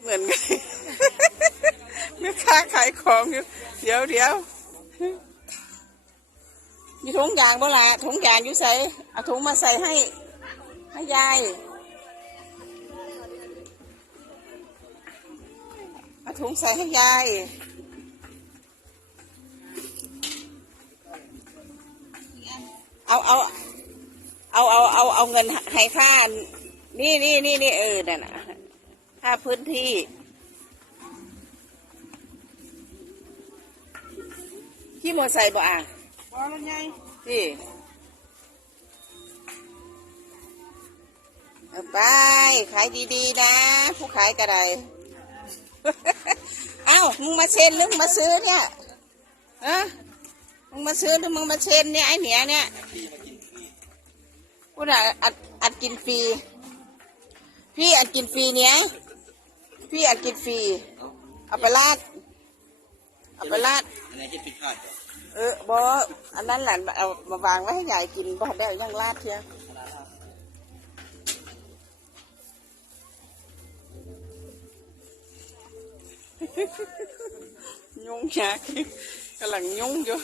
เหมือนกันแม่ค้าขายของอยู่ เดี๋ยวเดี๋ยวมีถุงยางบ่ละถุงยางอยู่ใส่เอาถุงมาใส่ให้ ให้ยายเอาถุงใส่ให้ยายเอาเอาเอาเอาเอาเอาเงินให้ค่านี่นี่นี่นี่เออนั่นนะ ค่าพื้นที่ขี่มอเตอร์ไซค์บ่อะพอแล้วไงที่เอาไป ขายดีๆนะ ผู้ขายกระไดเอ้า มึงมาเซ็นหรือมึงมาซื้อเนี่ยฮะมึงมาซื้อหรือมึงมาเซ็นเนี่ยไอเหนียเนี่ยพูดอะอัดอัดกินฟรี พี่อัดกินฟรีเนี่ย พี่อัดกินฟรี เอาไปลาด เอาไปลาด อันไหนที่ผิดพลาดเหรอเออบออันนั้นแหละเอามาวางไว้ให้ยายกินบ่ได้ยังลาดเชียวยุ่งยากกำลังยุ่งอยู่